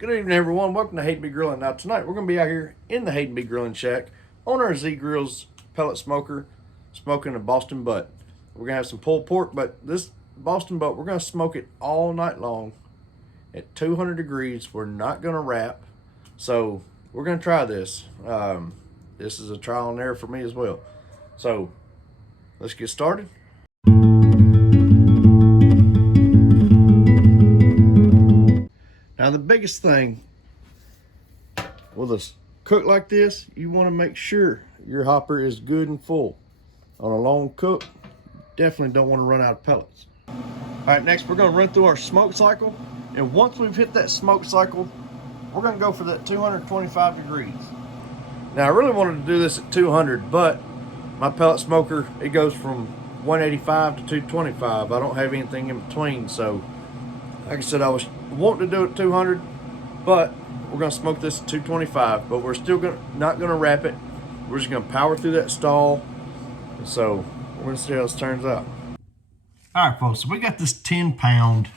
Good evening, everyone. Welcome to Hayden B Grilling. Now, tonight we're going to be out here in the Hayden B Grilling Shack on our Z Grills pellet smoker, smoking a Boston butt. We're going to have some pulled pork, but this Boston butt, we're going to smoke it all night long at 200 degrees. We're not going to wrap, so we're going to try this. This is a trial and error for me as well. So, let's get started. Now, the biggest thing with a cook like this, you want to make sure your hopper is good and full. On a long cook, definitely don't want to run out of pellets. All right, next we're going to run through our smoke cycle. And once we've hit that smoke cycle, we're going to go for that 225 degrees. Now, I really wanted to do this at 200, but my pellet smoker, it goes from 185 to 225. I don't have anything in between, so like I said, I was wanting to do it at 200, but we're going to smoke this at 225, but we're still not going to wrap it. We're just going to power through that stall. So we're going to see how this turns out. All right, folks, so we got this 10-pound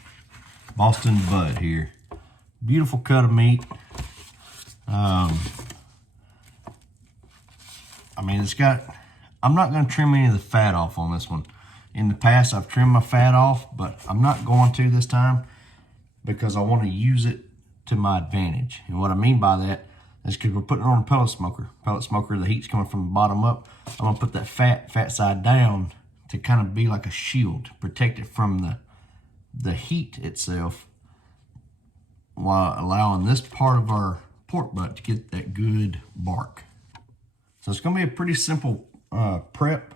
Boston butt here. Beautiful cut of meat. I mean, it's got, I'm not going to trim any of the fat off on this one. In the past, I've trimmed my fat off, but I'm not going to this time because I want to use it to my advantage. And what I mean by that is because we're putting it on a pellet smoker. Pellet smoker, the heat's coming from the bottom up. I'm going to put that fat side down to kind of be like a shield, protect it from the heat itself, while allowing this part of our pork butt to get that good bark. So it's going to be a pretty simple prep.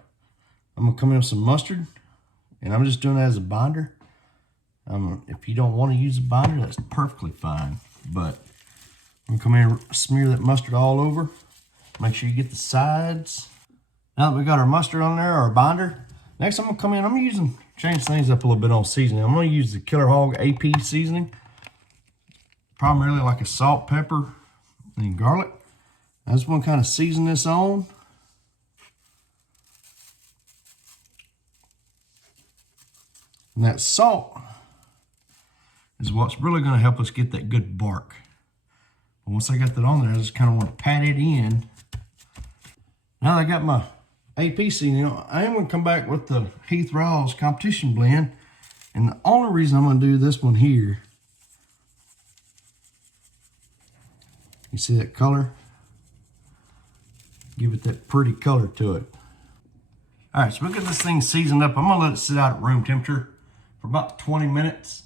I'm going to come in with some mustard, and I'm just doing that as a binder. If you don't want to use a binder, that's perfectly fine. But I'm going to come in and smear that mustard all over. Make sure you get the sides. Now that we got our mustard on there, our binder, next I'm going to come in, I'm going to change things up a little bit on seasoning. I'm going to use the Killer Hog AP seasoning. Primarily like a salt, pepper, and garlic. I just want to kind of season this on. And that salt is what's really going to help us get that good bark. But once I got that on there, I just kind of want to pat it in. Now that I got my AP seasoning, I am going to come back with the Heath Raw's competition blend. And the only reason I'm going to do this one here, you see that color? Give it that pretty color to it. All right, so we got this thing seasoned up. I'm gonna let it sit out at room temperature for about 20 minutes.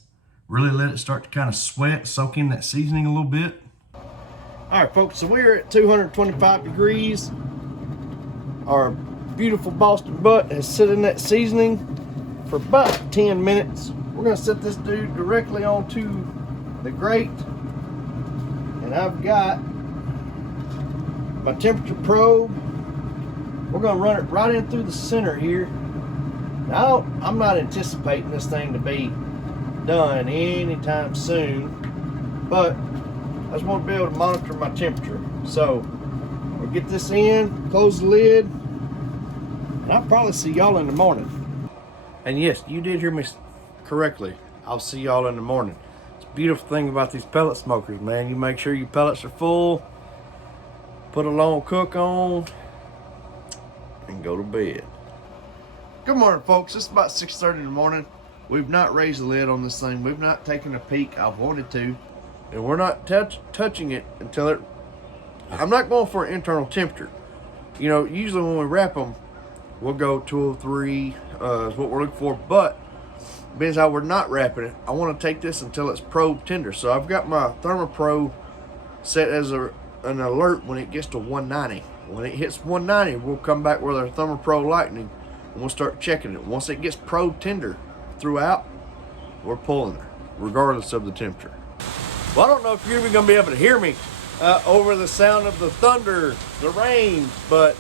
Really let it start to kind of sweat, soak in that seasoning a little bit. All right, folks, so we're at 225 degrees. Our beautiful Boston butt has sit in that seasoning for about 10 minutes. We're gonna set this dude directly onto the grate. And I've got my temperature probe. We're going to run it right in through the center here. Now, I'm not anticipating this thing to be done anytime soon, but I just want to be able to monitor my temperature. So we'll get this in, close the lid, and I'll probably see y'all in the morning. And yes, you did hear me correctly. I'll see y'all in the morning. It's a beautiful thing about these pellet smokers, man. You make sure your pellets are full, put a long cook on, and go to bed. Good morning, folks. It's about 6:30 in the morning. We've not raised the lid on this thing. We've not taken a peek. I've wanted to. And we're not touching it until it... I'm not going for an internal temperature. You know, usually when we wrap them, we'll go 203 is what we're looking for. But being how we're not wrapping it, I want to take this until it's probe tender. So I've got my ThermoPro set as an alert when it gets to 190. When it hits 190, we'll come back with our ThermoPro Lightning and we'll start checking it. Once it gets probe tender throughout, we're pulling it, regardless of the temperature. Well, I don't know if you're even going to be able to hear me over the sound of the thunder, the rain, but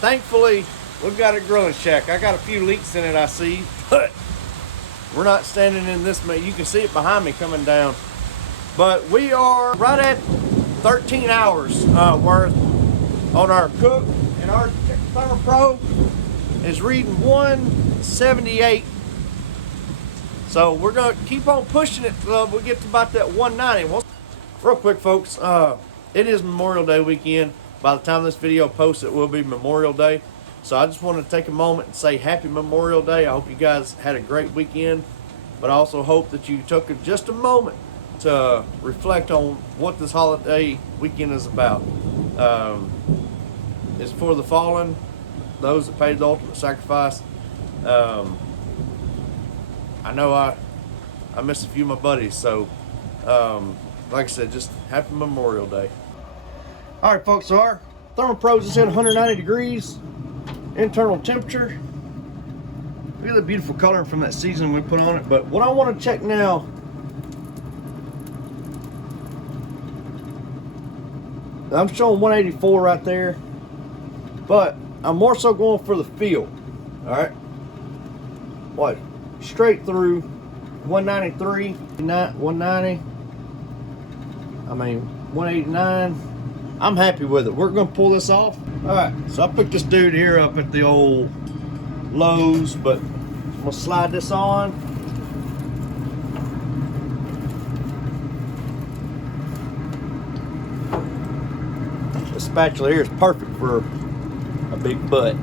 thankfully, we've got a grilling shack. I got a few leaks in it, I see, but we're not standing in this. You can see it behind me coming down. But we are right at 13 hours worth on our cook, and our ThermoPro is reading 178. So we're gonna keep on pushing it till we get to about that 190. Real quick, folks, it is Memorial Day weekend. By the time this video posts, it will be Memorial Day. So I just wanted to take a moment and say happy Memorial Day. I hope you guys had a great weekend, but I also hope that you took just a moment to reflect on what this holiday weekend is about. It's for the fallen, those that paid the ultimate sacrifice. I know I miss a few of my buddies, so like I said, just happy Memorial Day. All right, folks, so our ThermoPros is at 190 degrees, internal temperature. Look at the beautiful coloring from that seasoning we put on it. But what I want to check now, I'm showing 184 right there, but I'm more so going for the feel. All right, what? Straight through 193, 190. I mean 189. I'm happy with it. We're gonna pull this off. All right, so I picked this dude here up at the old Lowe's, but I'm gonna slide this on. The spatula here is perfect for a big butt.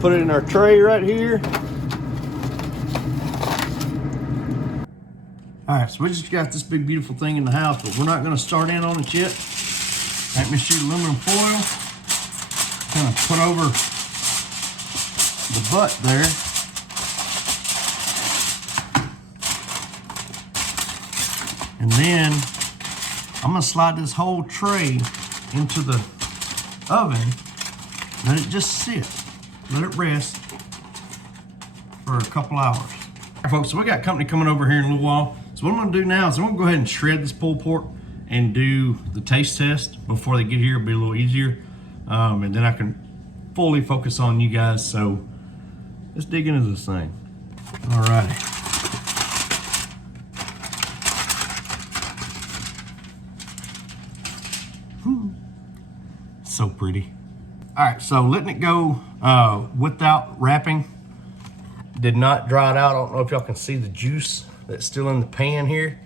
Put it in our tray right here. All right, so we just got this big beautiful thing in the house, but we're not gonna start in on it yet. Let me shoot aluminum foil, kind of put over the butt there. And then I'm gonna slide this whole tray into the oven, let it just sit, let it rest for a couple hours. All right, folks, so we got company coming over here in a little while. So what I'm gonna do now is I'm gonna go ahead and shred this pulled pork and do the taste test before they get here. It'll be a little easier. And then I can fully focus on you guys. So let's dig into this thing. All righty. So pretty. All right, so letting it go without wrapping. Did not dry it out. I don't know if y'all can see the juice that's still in the pan here.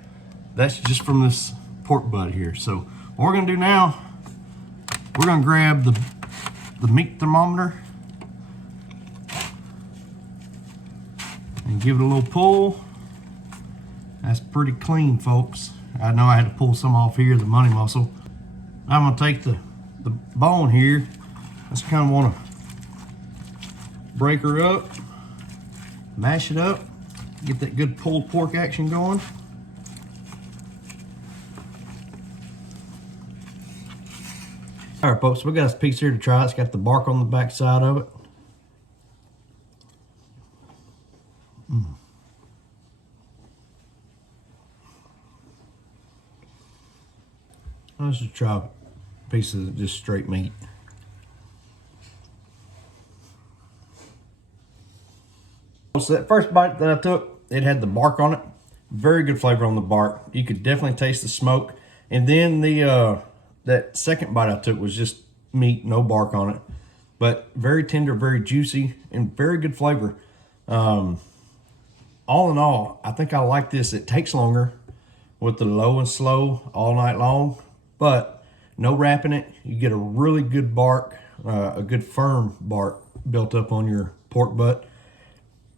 That's just from this pork butt here. So what we're gonna do now, we're gonna grab the meat thermometer and give it a little pull. That's pretty clean, folks. I know I had to pull some off here, the money muscle. I'm gonna take the bone here. Just kind of wanna break her up, mash it up, get that good pulled pork action going. All right, folks, we got this piece here to try. It's got the bark on the back side of it. Let's just try a piece of just straight meat. So that first bite that I took, it had the bark on it. Very good flavor on the bark. You could definitely taste the smoke. And then the that second bite I took was just meat, no bark on it. But very tender, very juicy, and very good flavor. All in all, I think I like this. It takes longer with the low and slow all night long, but no wrapping it. You get a really good bark, a good firm bark built up on your pork butt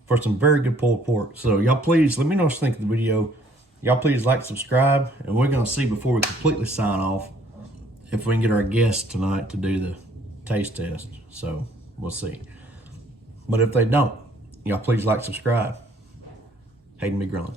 for some very good pulled pork. So y'all please, let me know what you think of the video. Y'all please like, subscribe, and we're gonna see before we completely sign off if we can get our guests tonight to do the taste test. So we'll see. But if they don't, y'all please like, subscribe. Hayden be grilling.